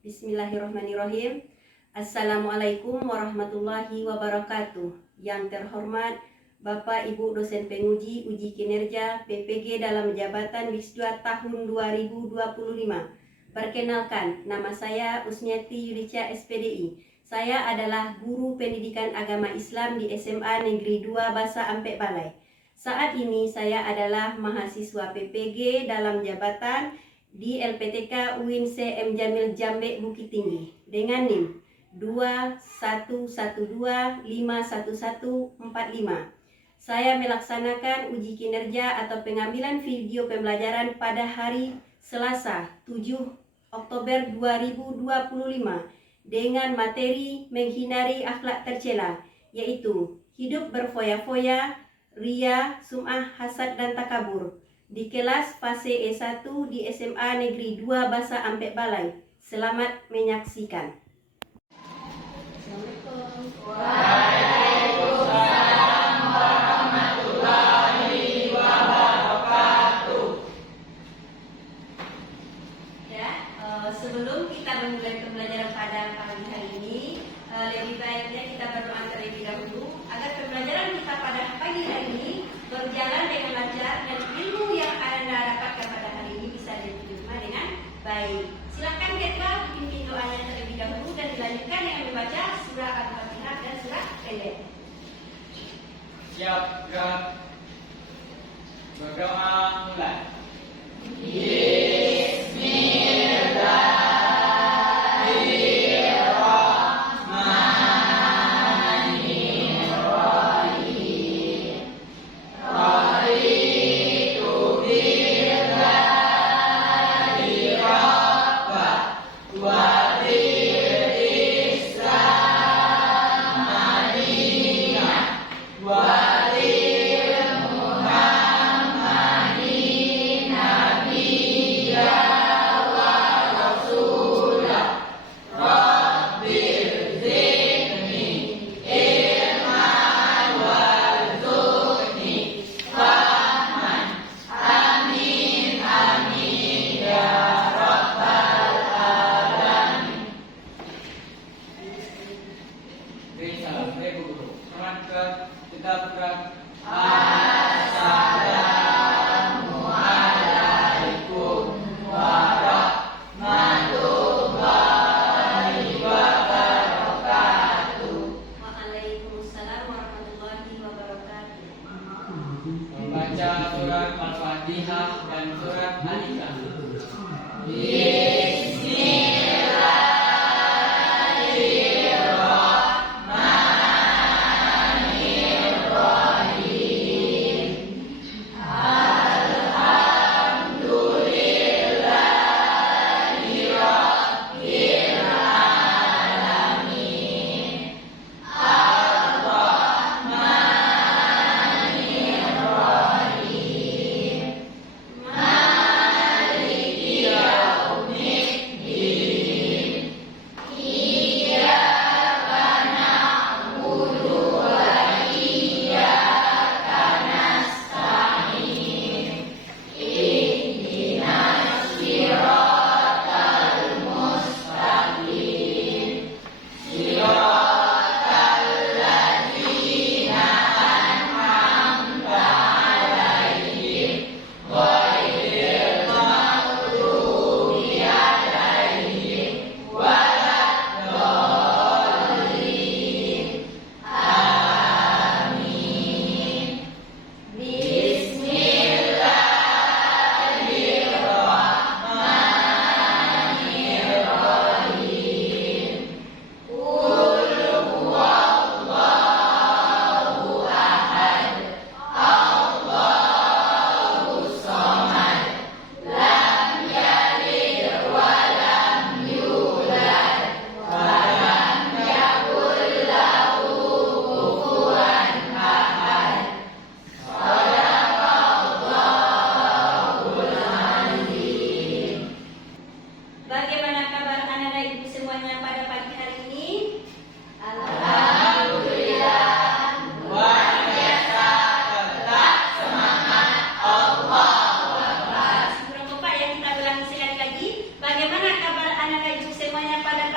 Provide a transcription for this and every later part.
Bismillahirrahmanirrahim. Assalamualaikum warahmatullahi wabarakatuh. Yang terhormat Bapak Ibu dosen penguji uji kinerja PPG dalam jabatan Wisdua tahun 2025. Perkenalkan, nama saya Usniati Yudica SPDI. Saya adalah guru pendidikan agama Islam di SMA Negeri 2 Basa Ampek Balai. Saat ini saya adalah mahasiswa PPG dalam jabatan di LPTK UIN CM Jamil Jambe Bukit Tinggi dengan NIM 2112511145. Saya melaksanakan uji kinerja atau pengambilan video pembelajaran pada hari Selasa 7 Oktober 2025 dengan materi menghindari akhlak tercela, yaitu hidup berfoya-foya, ria, sum'ah, hasad, dan takabur di kelas fase E1 di SMA Negeri 2 Basa Ampek Balai. Selamat menyaksikan. Assalamualaikum. Waalaikumsalam warahmatullahi wabarakatuh. Ya, sebelum kita memulai pembelajaran pada pagi hari ini, lebih baiknya kita berdoa terlebih dahulu agar pembelajaran kita pada pagi hari ini berjalan dengan lancar dan ilmu yang Anda dapatkan pada hari ini bisa diterima dengan baik. Silakan Ketua pimpin doanya terlebih dahulu dan dilanjutkan dengan membaca surah Al-Fatihah dan surah pendek. Siap, gerak. Berdoa mulai.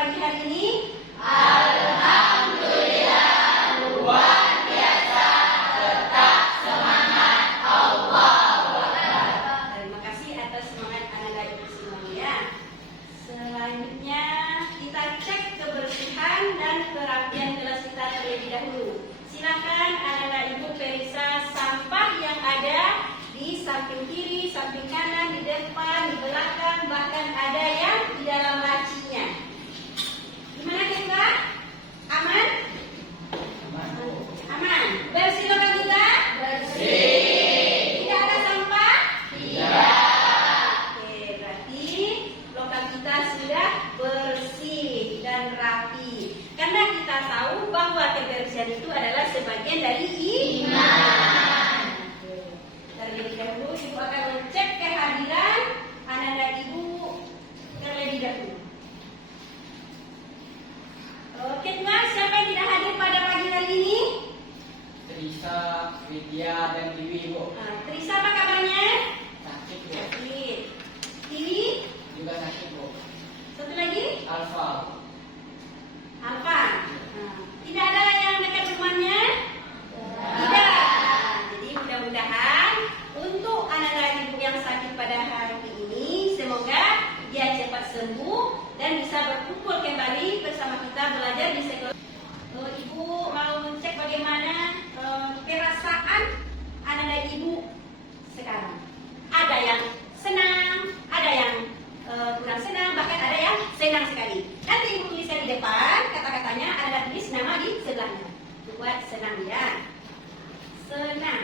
pagi hari ini? Terima kasih atas semangat anak-anak ibu semuanya. Selanjutnya kita cek kebersihan dan kerapian kelas kita terlebih dahulu. Silakan anak-anak ibu periksa sampah yang ada di samping kiri, samping kanan, di depan, di belakang, bahkan ada yang di dalam lacinya. Gimana kita? Aman? Aman. Bersih lokal kita? Bersih. Tidak ada sampah? Oke, berarti lokal kita sudah bersih dan rapi. Karena kita tahu bahwa kebersihan itu adalah sebagian dari iman. Terlebih dahulu ibu akan mengecek kehadiran anak-anak ibu terlebih dahulu. Oke tuan, siapa yang tidak hadir pada pagi hari ini? Terisa, Widya, dan Dewi, Bu. Terisa, apa kabarnya? Sakit, Bu. Sakit. Tiwi? Juga sakit, Bu. Satu lagi? Alfa. Alfa. Tidak ada yang dekat rumahnya? Tidak. Jadi mudah-mudahan untuk anak-anak ibu yang sakit pada hari ini, semoga dia cepat sembuh dan bisa berkumpul kembali bersama kita belajar di sekolah. Ibu mau mencek bagaimana perasaan anak-anak ibu sekarang. Ada yang senang, ada yang kurang senang, bahkan ada yang senang sekali. Nanti ibu tulisnya di depan, kata-katanya ada tulis nama di sebelahnya. Buat senang ya. Senang.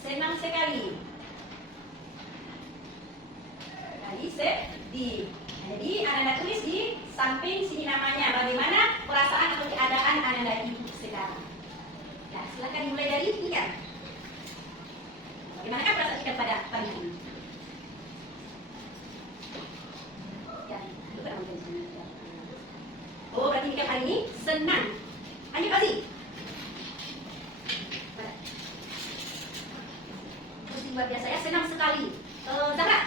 Senang sekali. Tadi sedih. Jadi anak-anak tulis di samping sini namanya. Bagaimana perasaan atau keadaan anak-anak ibu sekarang. Ya, silakan dimulai dari Ika. Bagaimana perasaan Ika pada pagi ini? Ya, itu kan oh, berarti Ika hari ini senang. Lanjut pasti. Terus luar biasa ya, senang sekali. Zahra.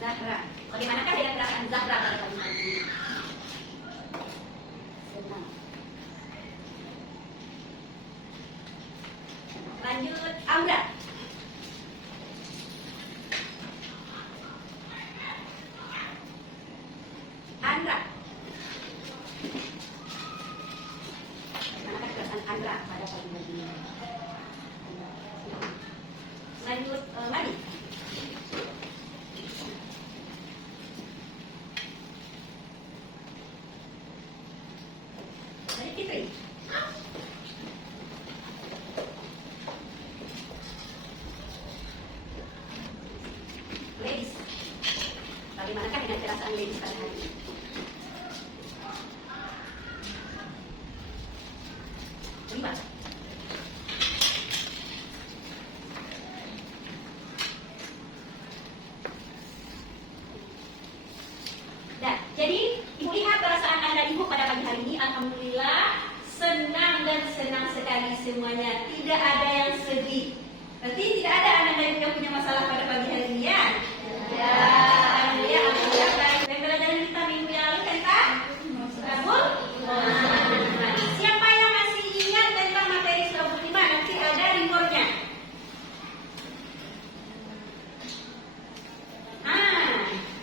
Zahra. Bagaimanakah dengan perasaan Zahra pada pagi hari ini? Senang. Lanjut, Aura. Andra. Bagaimanakah perasaan Andra pada pagi hari ini? Lanjut, Madi. Lanjut, Fitri. Ladies. Bagaimanakah dengan perasaan ladies pada hari ini? Lima. Nah, jadi ibu lihat perasaan anak ibu pada pagi hari ini, alhamdulillah senang dan senang sekali semuanya. Tidak ada yang sedih. Berarti tidak ada anak-anak ibu yang punya masalah pada pagi hari ini ya? Ya. Alhamdulillah, alhamdulillah. Baik. Pembelajaran kita minggu yang lalu tentang Surabul. Siapa yang masih ingat tentang materi Surabul 5? Nanti ada ringkornya.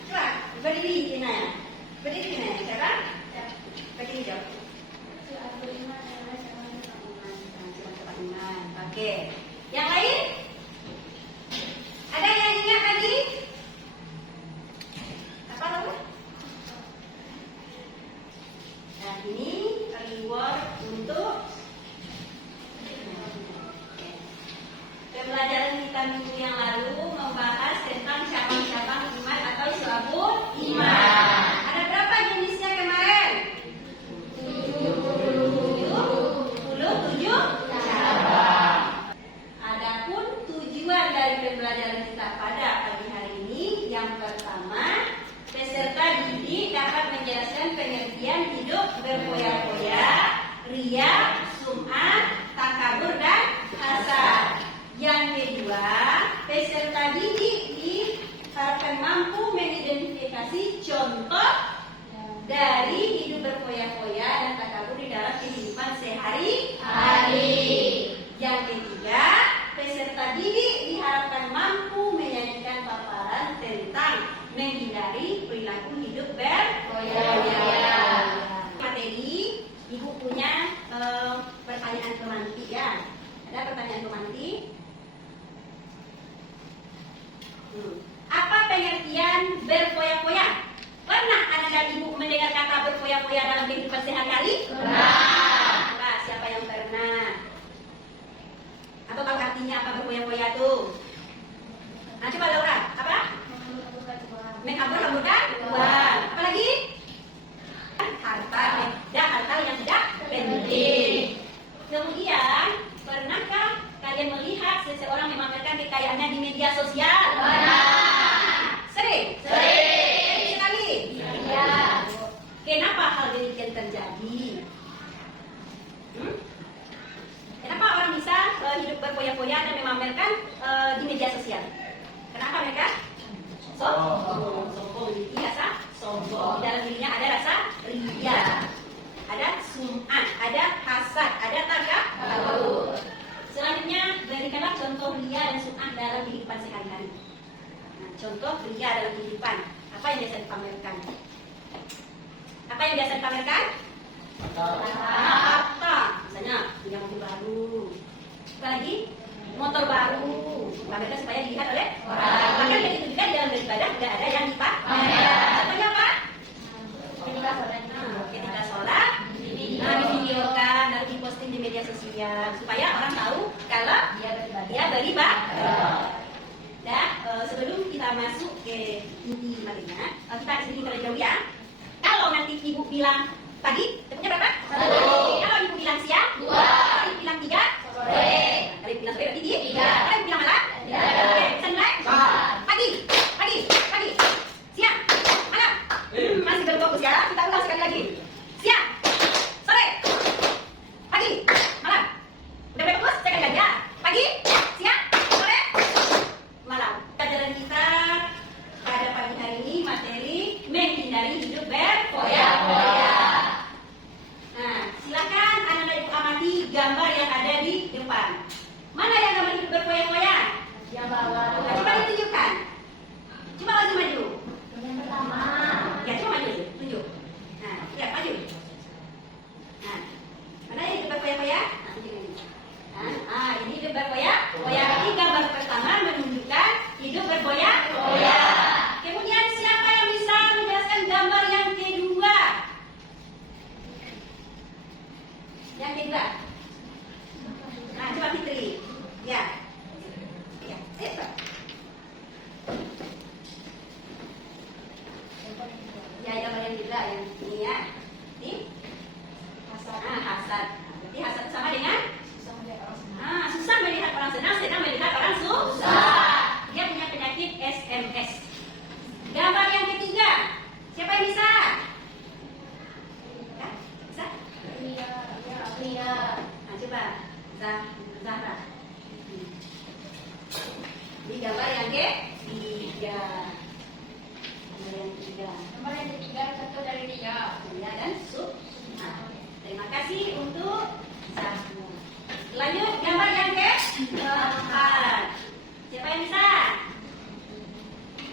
Cepat. Berdiri Ina. Berdiri Ina. Siapa? Berdiri jauh. Surabul 5 adalah cepat iman. Oke. Yang lain? Ada yang ingat lagi? Apa tahu? Nah, ini reward untuk pembelajaran kita minggu yang lalu membahas tentang cabang-cabang iman atau syu'abul iman. Ada berapa jenisnya kemarin? 77 cabang. Adapun tujuan dari pembelajaran kita pada pagi hari ini, yang pertama, peserta didik dapat menjelaskan pengertian hidup berfoya-foya, ria, sum'ah, takabur, dan hasad. Yang kedua, peserta didik diharapkan mampu mengidentifikasi contoh berfoya-foya dan takabur di dalam kehidupan sehari-hari. Yang ketiga, peserta didik diharapkan mampu menyajikan paparan tentang menghindari perilaku hidup berfoya-foya. Materi, Ibu punya pertanyaan kemanti ya. Ada pertanyaan kemanti? Apa pengertian berfoya-foya? Pernah anak dan ibu mendengar kata berfoya-foya dalam kehidupan sehari-hari? Pernah. Nah, siapa yang pernah? Atau tahu artinya apa berfoya-foya tuh? Nah, coba Laura, apa? Mengabur-aburkan uang. Apa lagi? Harta yang tidak penting. Kemudian, pernahkah kalian melihat seseorang memamerkan kekayaannya di media sosial? Sering? Sekali? Iya. Kenapa hal demikian terjadi? Kenapa orang bisa hidup berfoya-foya dan memamerkan di media sosial? Kenapa mereka? Sombong. Iya, sombong. Di dalam dirinya ada rasa ria, ada sum'ah, ada hasad, ada takabur. Selanjutnya, berikanlah contoh ria dan sum'ah dalam kehidupan sehari-hari. Nah, contoh ria dalam kehidupan. Apa yang biasa dipamerkan? Apa yang biasa dipamerkan? Harta. Misalnya, punya mobil baru. Apa lagi? Motor baru. Pamerkan supaya dilihat oleh orang. Bahkan begitu juga di dalam beribadah tidak ada yang dipamerkan. Contohnya apa? Ketika sholat, divideokan dan diposting di media sosial supaya orang tahu kalau dia beribadah. Dan sebelum kita masuk ke inti materinya, kita sedikit terlebih dahulu ya. Kalau nanti ibu bilang pagi, tempatnya berapa? Kalau ibu bilang siang, kalau ibu bilang 3, sore. Kalau ibu bilang sore berarti 3. Kalau ibu bilang malam, oke, bisa mulai? Pagi, siang, malam. Masih belum fokus ya? Kita ulang sekali lagi. Siang, sore, pagi, malam. Udah mulai fokus? Cek lagi ya. Pagi, siang, sore, malam. Pelajaran kita pada pagi hari ini materi menghindari hidup berfoya-foya. Nah, silakan anak-anak ibu amati gambar yang ada di depan. Mana yang gambar hidup berfoya-foya? Yang bawah. Coba ditunjukkan. Coba maju. Yang pertama. Ya, coba maju. Tunjuk. Nah, ya maju. Nah, mana yang hidup berfoya-foya? Nah, tunjukkan ini. Nah, ini hidup berfoya-foya. Ini gambar pertama menunjukkan hidup berfoya-foya. Kemudian siapa yang bisa menjelaskan gambar yang kedua? Yang kedua. Nah, coba Fitri. Ya. Ayo. Ya, gambar yang kedua yang ini ya. Ini hasad. Berarti hasad sama dengan susah melihat orang senang melihat orang susah. Dia punya penyakit SMS. Gambar yang ketiga, siapa yang bisa? Ya, bisa? Ria. Nah, coba Zahra. Ini gambar yang ketiga. Gambar yang ketiga satu dari Ria dan Sub. Terima kasih untuk Zahra. Lanjut gambar yang keempat. Siapa yang bisa?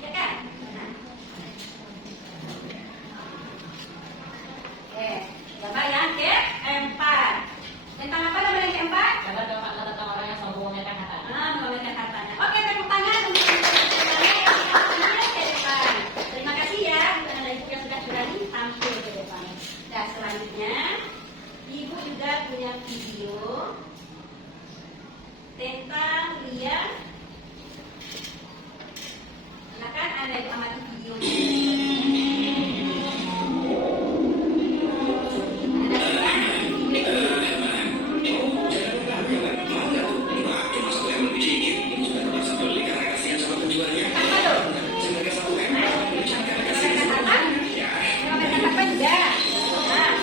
Ya kan? Gambar yang keempat. Tentang apa gambar yang keempat? Gambar tentang orang yang sombong memamerkan hartanya. Memamerkan hartanya. Oke, tepuk tangan untuk teman-teman yang ke depan. Terima kasih ya untuk anak ibu yang sudah berani tampil ke depan. Nah, selanjutnya ibu juga punya video tentang Ria. Silakan Anda ibu amati videonya.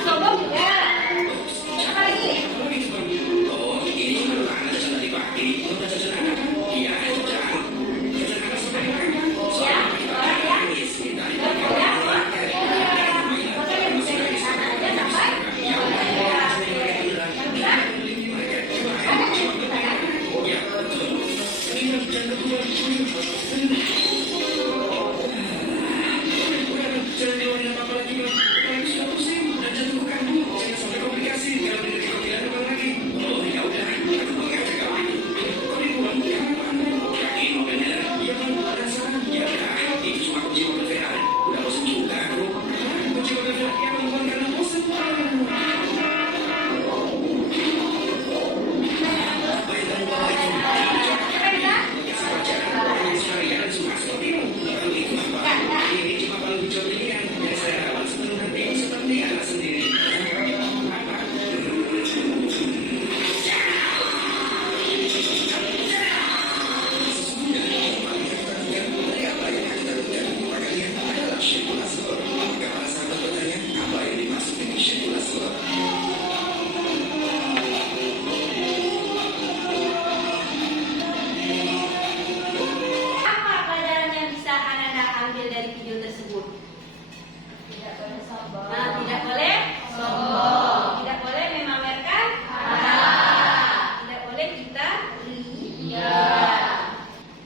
Sombong juga. Apa lagi? Nah, tidak boleh sombong. Tidak boleh memamerkan harta. Tidak boleh kita ria.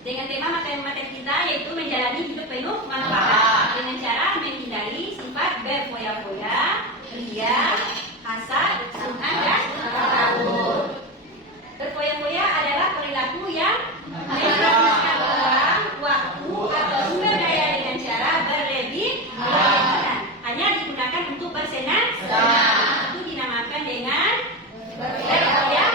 Dengan tema materi kita yaitu menjalani hidup penuh manfaat dengan cara menghindari sifat berfoya-foya, ria, hasad, sum'ah, dan takabur. Berfoya-foya adalah perilaku yang menghabiskan orang, waktu, atau sumber daya dengan cara berlebih-lebihan. Hanya digunakan untuk bersenang-senang. Itu dinamakan dengan berfoya-foya.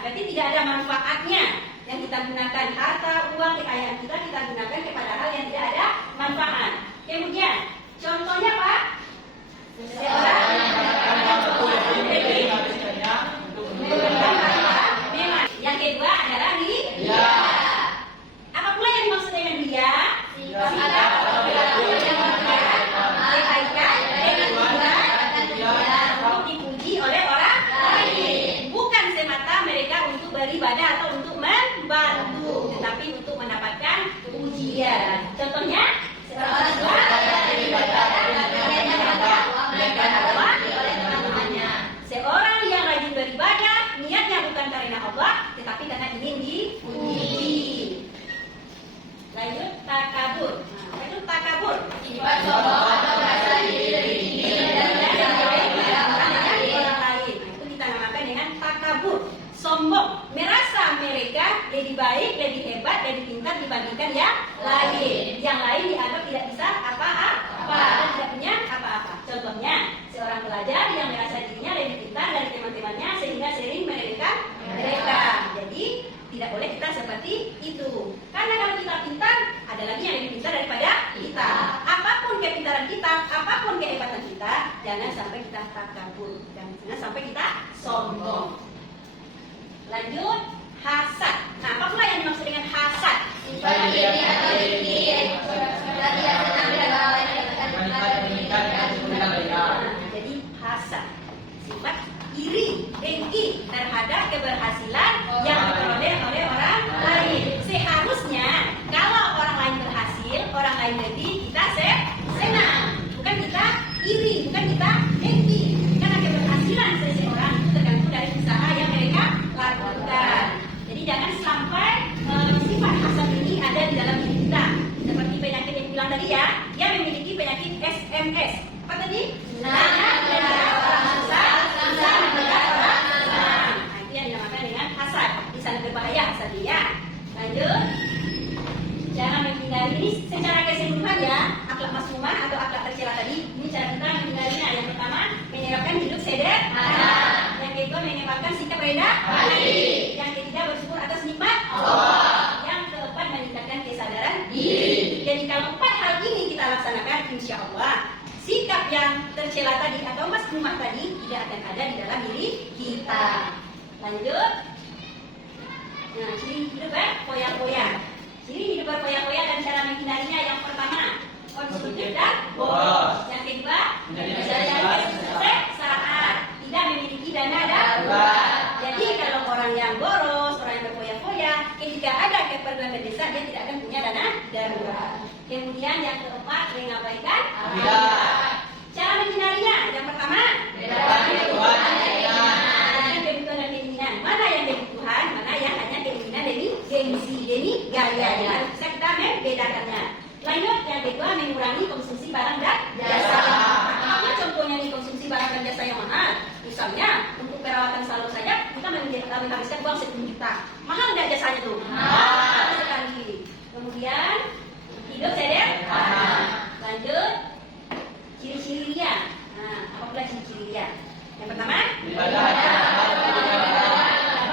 Berarti tidak ada manfaatnya yang kita gunakan harta, uang, kekayaan kita gunakan kepada hal yang tidak ada manfaat. Kemudian, contohnya Pak, seorang yang kedua adalah ria. Apa pula yang dimaksud dengan ria? Sikap kebaikan dengan tujuan untuk dipuji oleh orang lain. Bukan semata mereka untuk beribadah atau untuk membantu, tetapi untuk mendapatkan pujian. Contohnya, seorang seorang yang rajin beribadah, niatnya bukan karena Allah, tetapi karena ingin dipuji. Lanjut, takabur. Nah, apa itu takabur? Sifat sombong atau merasa diri tinggi dan orang lain. Nah, itu kita namakan dengan takabur. Sombong, merasa mereka lebih baik, lebih hebat, lebih pintar dibandingkan yang lain. Yang lain dianggap tidak bisa apa-apa dan tidak punya apa-apa. Contohnya, seorang pelajar yang merasa dirinya lebih pintar dari teman-temannya sehingga sering meremehkan mereka. Jadi tidak boleh kita seperti itu. Karena kalau kita pintar, ada lagi yang lebih pintar daripada kita. Apapun kepintaran kita, apapun kehebatan kita, jangan sampai kita takabur dan jangan sampai kita sombong. Lanjut, hasad. Nah, apa pula yang dimaksud dengan hasad? Sifat iri atau dengki. Jadi hasad, sifat iri, dengki terhadap keberhasilan yang diperoleh oleh orang lain. Seharusnya kalau orang lain berhasil, orang lain lebih, kita senang. Bukan kita iri, bukan kita dengki. Karena keberhasilan seseorang itu tergantung dari usaha yang mereka lakukan. Jadi jangan sampai sifat hasad ini ada di dalam diri kita. Seperti penyakit yang bilang tadi ya, dia memiliki penyakit SMS. Apa tadi? Orang susah, orang senang. Nah, itu yang dinamakan dengan hasad. Bisa berbahaya hasad dia. Lanjut, cara menghindari ini secara keseluruhan ya, akhlak masmumah atau akhlak tercela tadi. Ini cara kita menghindarinya. Yang pertama, menerapkan hidup sederhana. Yang kedua, mengedepankan sikap rendah hati. Yang ketiga, bersyukur atas nikmat Allah. Yang keempat, meningkatkan kesadaran diri. Jadi kalau 4 hal ini kita laksanakan, insya Allah sikap yang tercela tadi atau masmumah tadi tidak akan ada di dalam diri kita. Lanjut. Nah, ciri hidup berfoya-foya. Ciri hidup berfoya-foya dan cara menghindarinya. Yang pertama, konsumtif dan boros. Yang kedua, kesejahteraan, tidak memiliki dana darurat. Jadi kalau orang yang boros, orang yang berfoya-foya, ketika ada keperluan mendesak, dia tidak akan punya dana darurat. Kemudian yang keempat, mengabaikan akhirat. Cara menghindarinya, yang pertama, kebutuhan dan keinginan. Mana yang kebutuhan, mana yang hanya keinginan demi gengsi, demi gaya. Harus bisa kita membedakannya. Lanjut, yang kedua, mengurangi konsumsi barang dan jasa. Apa contohnya nih konsumsi barang dan jasa yang mahal? Misalnya, untuk perawatan salon saja, kita menghabiskan uang 10 juta. Mahal nggak jasanya tuh? Mahal sekali. Kemudian, hidup sederhana. Lanjut, ciri-ciri ria. Nah, apa pula ciri-ciri ria? Yang pertama,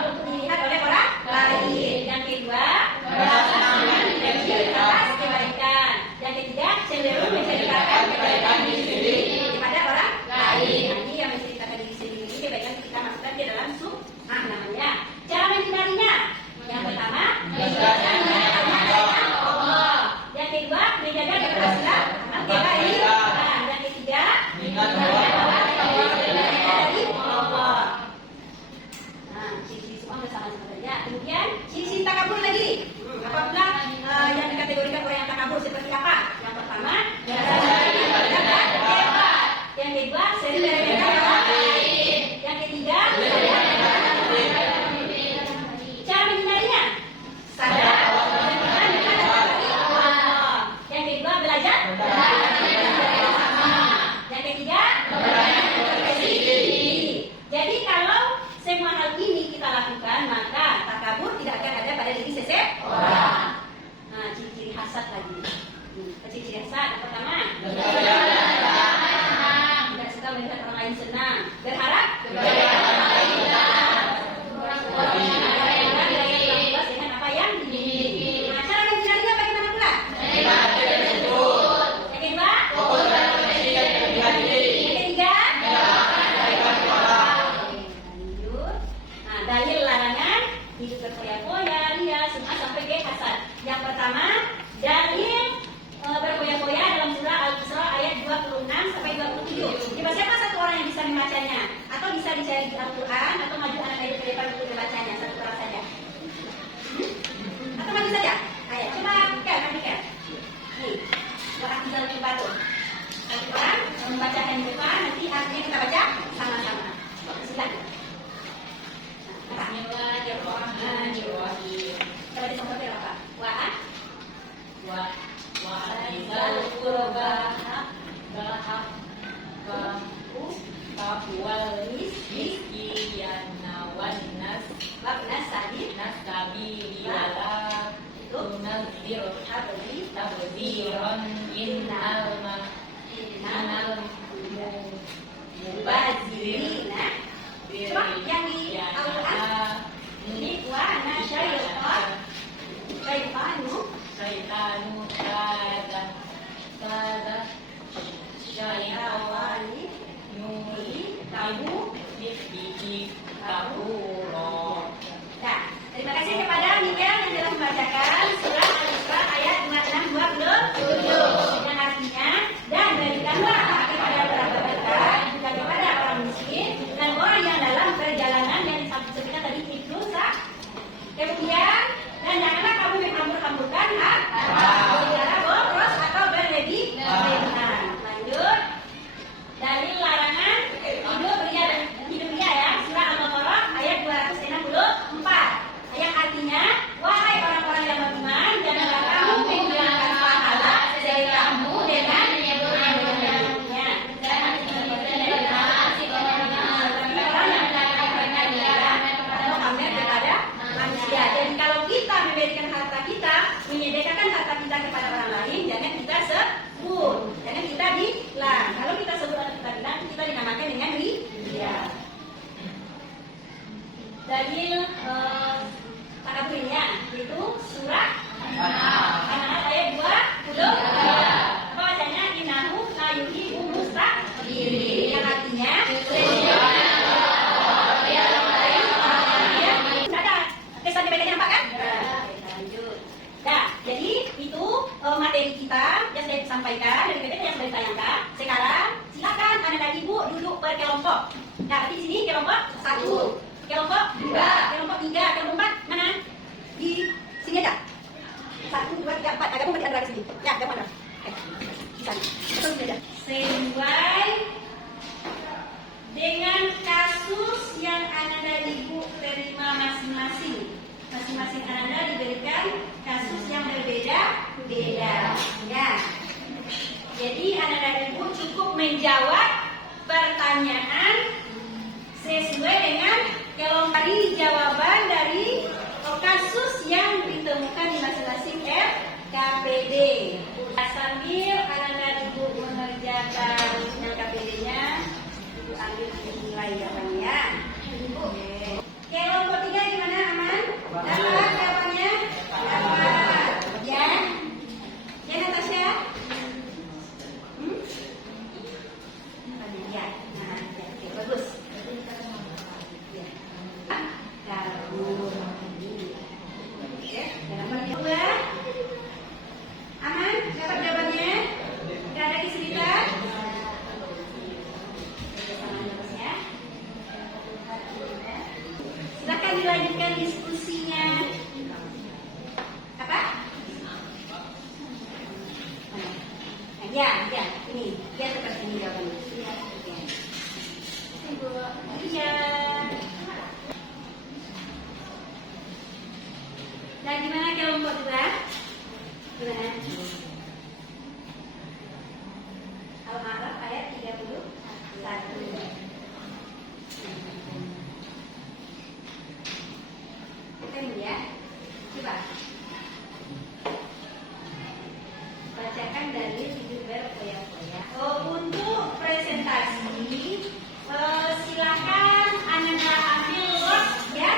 untuk dilihat oleh orang lain. Yang kedua, atas kebaikan. Yang ketiga, cenderung menceritakan kebaikan diri sendiri kepada orang lain. Ini yang menceritakan diri sendiri, kebaikan kita masukkan ke dalam sum'ah namanya. Cara menghindarinya, yang pertama, yang kedua, menjaga keberhasilan kebaikan. Yang ketiga, dari Allah. tabdiron innal mubazirina. Coba yang di Al-Quran. Ini wana syaitanu syai'awani nuri kamu Nah, terima kasih kepada Miguel yang telah membacakan surat Al-Isra ayat 26-27 yang artinya, dan berikanlah kepada beberapa kita juga kepada orang miskin dan orang yang dalam perjalanan yang disebutkan tadi itu kemudian, dan janganlah kamu menghambur-hamburkan secara boros atau berlebih-lebihan. Lanjut, dalil larangan hidup ria ya, surah Al-Baqarah ayat 264 yang artinya, wahai orang-orang yang beriman, janganlah kamu menghilangkan pahala dari kamu dengan menyebut-nyebutnya dan kepada manusia. Jadi kalau kita memberikan harta kita, menyediakan harta kita kepada orang lain, jangan kita sebut, jangan kita bilang. Kalau kita sebut atau kita bilang, kita dinamakan dengan ria. Dalil takaburinya itu surah An-Nahl ayat 20. Apa bacanya? Innahu la yuhibbu mustakbirin. Yang artinya ada kesan dibacanya apa kan? Lanjut. Nah, jadi itu materi kita yang saya sampaikan dari PPT yang sudah ditayangkan. Sekarang silakan anak dan ibu duduk berkelompok. Nah, di sini kelompok 1, kelompok 2, kelompok 3, kelompok 4 mana? Di sini aja. 1, 2, 3, 4. Agak mumpet di antara sini. Ya, ada mana? Di sana. Betul sini aja. Sesuai dengan kasus yang anak dan ibu terima masing-masing. Masing-masing anak diberikan kasus yang berbeda-beda. Ya. Jadi anak dan ibu cukup menjawab pertanyaan sesuai dengan kelompok jawaban dari kasus yang ditemukan di masing-masing LKPD. Sambil anak dan ibu mengerjakan LKPD-nya, ibu ambil nilai jawabannya ya. Kelompok 3 gimana, aman? Dapat jawabannya? Dapat. Ya? Ya, Natasha? Ya. Nah, oke, bagus. Aman? Dapat jawabannya? Tidak ada kesulitan? Silakan dilanjutkan diskusinya. Apa? Ya, ini. Biar seperti ini jawabannya. Iya. Dan gimana kelompok 2? Gimana? Al-A'raf ayat 31. Ketemu ya? Coba. Bacakan dalil hidup berfoya-foya. Untuk presentasi, silakan Anda ambil words ya.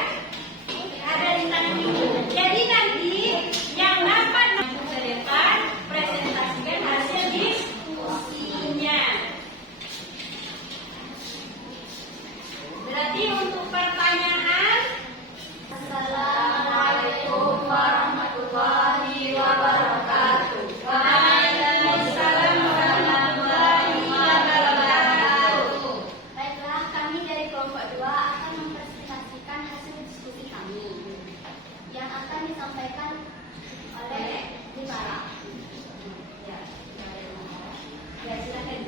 Ada di tangan ibu. Jadi nanti yang dapat masuk ke depan presentasikan hasil diskusinya. Berarti untuk pertanyaan, Assalamualaikum warahmatullahi wabarakatuh. Waalaikumsalam warahmatullahi wabarakatuh. Baiklah, kami dari kelompok 2 akan mempresentasikan hasil diskusi kami yang akan disampaikan oleh Dipara. ya silakan.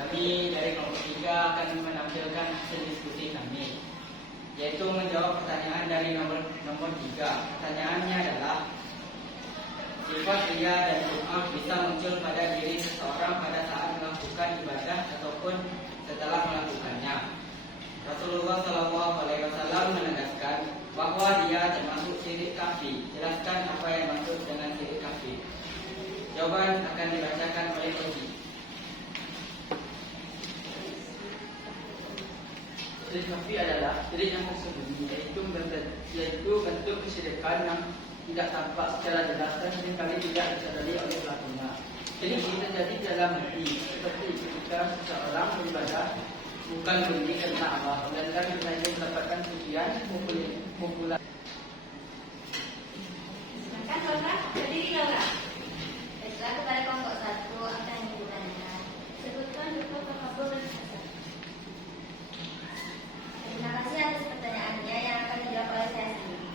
Kami dari kelompok 3 akan menampilkan hasil diskusi kami, yaitu menjawab pertanyaan dari nomor 3. Pertanyaannya adalah, sifat ria dan sum'ah bisa muncul pada diri seseorang pada saat melakukan ibadah ataupun setelah melakukannya. Rasulullah SAW menegaskan bahwa dia termasuk syirik kafir. Jelaskan apa yang maksud dengan syirik kafir. Jawaban akan dibacakan oleh Oji. Syirik kafir adalah syirik yang tersembunyi, yaitu bentuk kesyirikan yang tidak tampak secara jelas dan seringkali tidak disadari oleh pelakunya. Syirik ini terjadi dalam hati, seperti ketika seseorang beribadah bukan murni karena Allah, melainkan karena ingin mendapatkan pujian, pukulan. Silakan Laura, berdiri Laura. Baiklah, kepada kelompok 1 akan ditanya. Sebutkan bentuk takabur dan hasad. Terima kasih atas pertanyaannya yang akan dijawab oleh saya sendiri.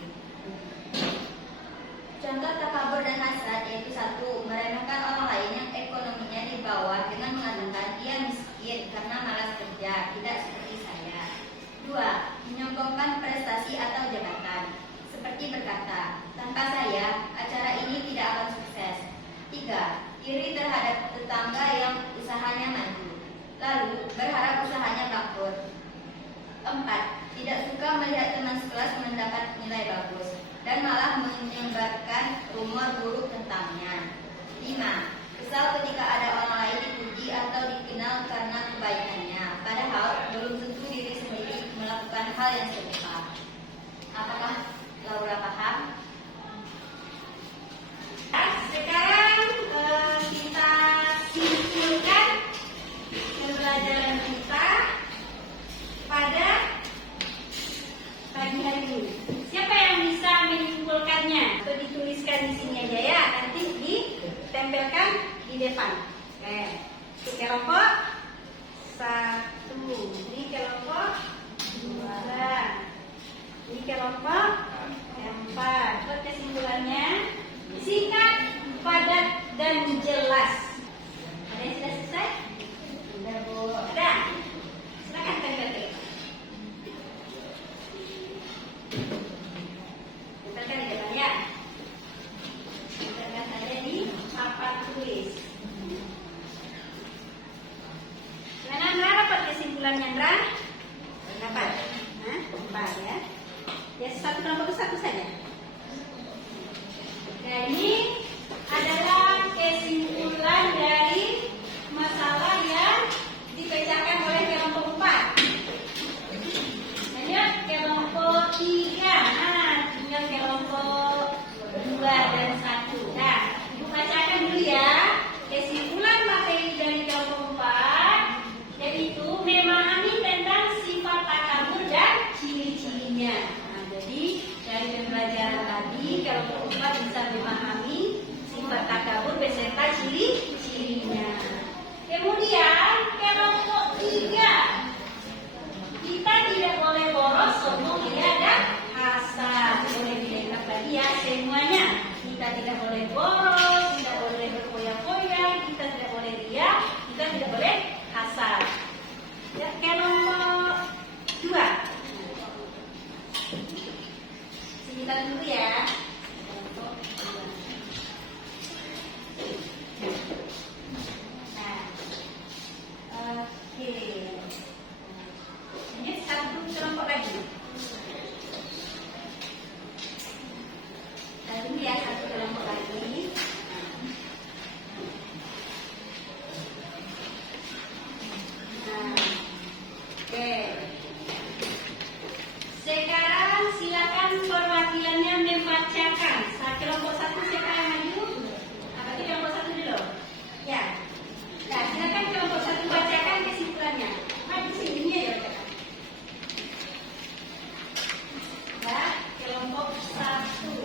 Contoh takabur dan hasad yaitu 1. Meremehkan orang lain yang ekonominya di bawah dengan mengatakan dia miskin karena malas kerja, tidak seperti saya. 2. Menyombongkan prestasi atau jabatan, seperti berkata, tanpa saya, acara ini tidak akan sukses. 3. Iri terhadap tetangga yang usahanya maju, lalu berharap usahanya bangkrut. 4. Tidak suka melihat teman sekelas mendapat nilai bagus dan malah menyebarkan rumor buruk tentangnya. 5. Kesal ketika ada orang lain dipuji atau dikenal karena kebaikannya, padahal belum tentu diri sendiri melakukan hal yang serupa. Apakah Laura paham? Sekarang kita simpulkan pembelajaran kita pada pagi hari ini. Siapa yang bisa menyimpulkannya? Atau dituliskan di sini aja ya, nanti ditempelkan di depan. Oke. Kelompok 1, ini kelompok 2, ini kelompok 4. Buat kesimpulannya, singkat, padat, dan jelas. Ada yang sudah selesai? Sudah, Bu. Ada? Silakan tempelkan. Tempelkan di depan ya. Tempelkan saja di papan tulis. Gimana, Andra? Dapat kesimpulannya, Andra? Dapat? Nah, 4 ya. Ya, satu kelompok itu satu saja. Nah, ini adalah kesimpulan dari masalah yang dipecahkan oleh kelompok 4. Lanjut kelompok 3. Nah, tinggal kelompok 2 dan 1. Nah, Ibu bacakan dulu ya kesimpulan materi dari kelompok 4, yaitu memahami tentang sifat takabur dan ciri-cirinya. Nah, jadi dari pembelajaran tadi kelompok 4 bisa memahami sifat takabur beserta ciri-cirinya. Kemudian kelompok 3, kita tidak boleh boros, sombong, ria, dan hasad. Boleh dilengkap tadi ya semuanya. Kita tidak boleh boros, tidak boleh berfoya-foya, kita tidak boleh ria, kita tidak boleh hasad. Ya, kelompok 2. Kita dulu ya. Kelompok 2. Nah, oke. Ini satu kelompok lagi. Tadi ya satu kelompok lagi. Nah, oke. Sekarang silakan perwakilannya membacakan. Kelompok 1 siapa yang maju? Berarti kelompok 1 dulu. Ya. Nah, silakan kelompok 1 bacakan kesimpulannya. Maju sini ya bacakan. Ya, kelompok 1.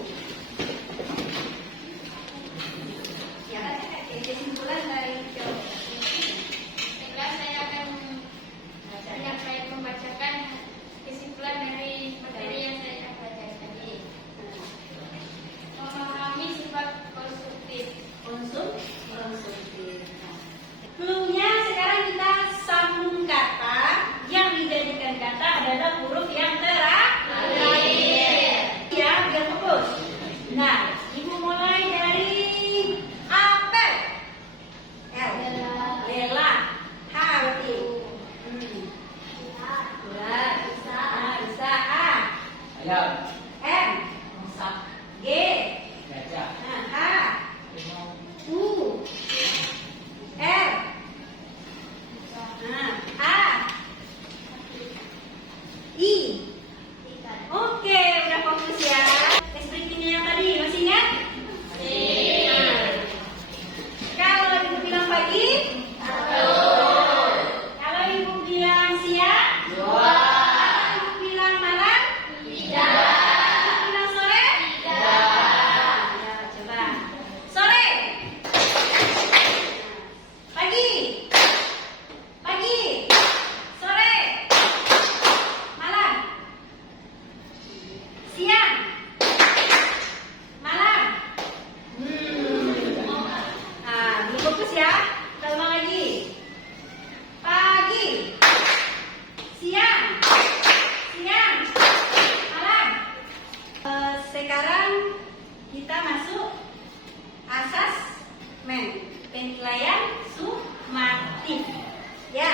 Ya, bacakan kesimpulan dari kelompok 1. Baiklah, saya akan membacakan kesimpulan dari materi yang saya pelajari tadi. Memahami sifat konstruktif. Konstruktif. Cluenya sekarang kita sambung kata. Yang dijadikan kata adalah huruf yang terakhir. Ya, biar fokus. Nah, Ibu mulai dari apel. ya. Kita ulang lagi. Pagi, siang, malam. Sekarang kita masuk asesmen, penilaian sumatif. Ya.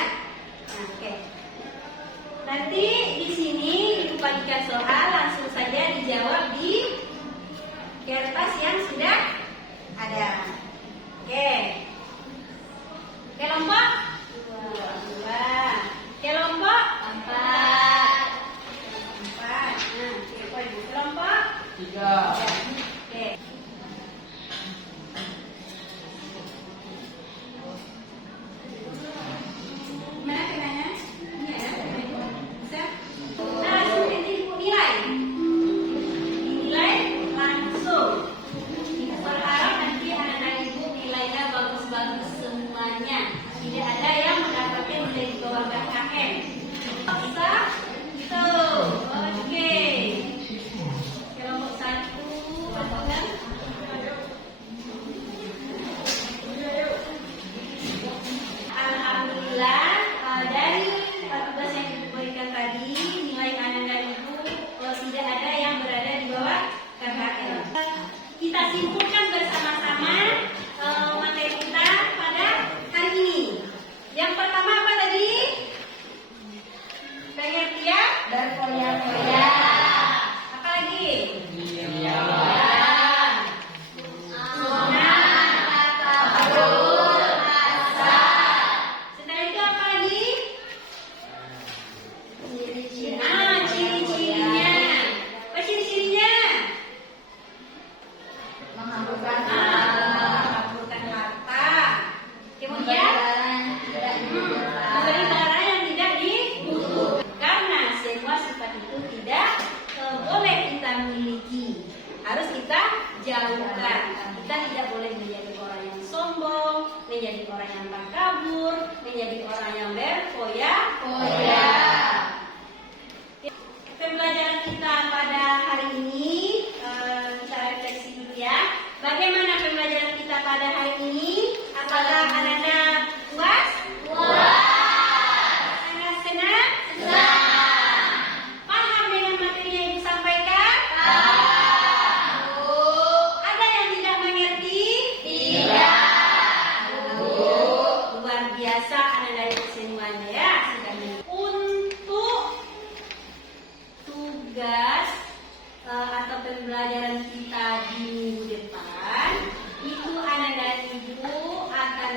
Nah, oke. Nanti di sini Ibu bagikan soal, langsung saja dijawab di kertas yang sudah ada. Oke. Kelompok dua. Kelompok empat. Nah, kelompok 3. oke. Mana kenanya? Ini ya, bisa. Nah, langsung nanti Ibu nilai. Dinilai langsung. Ibu berharap nanti anak-anak Ibu nilainya bagus-bagus semuanya. Tidak ada yang mendapatkan nilai di bawah KKM. Bisa? Gitu. Oke. Kelompok 1 apakah? Alhamdulillah dari 14 yang diberikan tadi nilai anak-anak Ibu tidak ada yang berada di bawah KKM. Kita simpulkan bersama-sama materi kita pada hari ini. Yang pertama apa tadi? Pengertian Dan foya-foya. apa lagi? Iya. Setelah itu apa lagi? Ciri-cirinya. Apa ciri-cirinya? Menghamburkan Menghamburkan harta. Kemudian memberi barang yang tidak dibutuhkan. Karena semua sifat itu tidak boleh kita miliki. Harus kita jauhkan. Kita tidak boleh menjadi orang yang sombong, menjadi orang yang takabur, menjadi orang yang berfoya-foya. Pembelajaran kita pada hari ini kita refleksi dulu ya. Bagaimana pembelajaran kita pada hari ini? Apakah anak-anak puas? Anak senang? Paham dengan materi yang Ibu sampaikan? Ada yang tidak mengerti? Luar biasa anak-anak Ibu semuanya ya. Untuk tugas atau pembelajaran kita di minggu depan itu anak-anak Ibu akan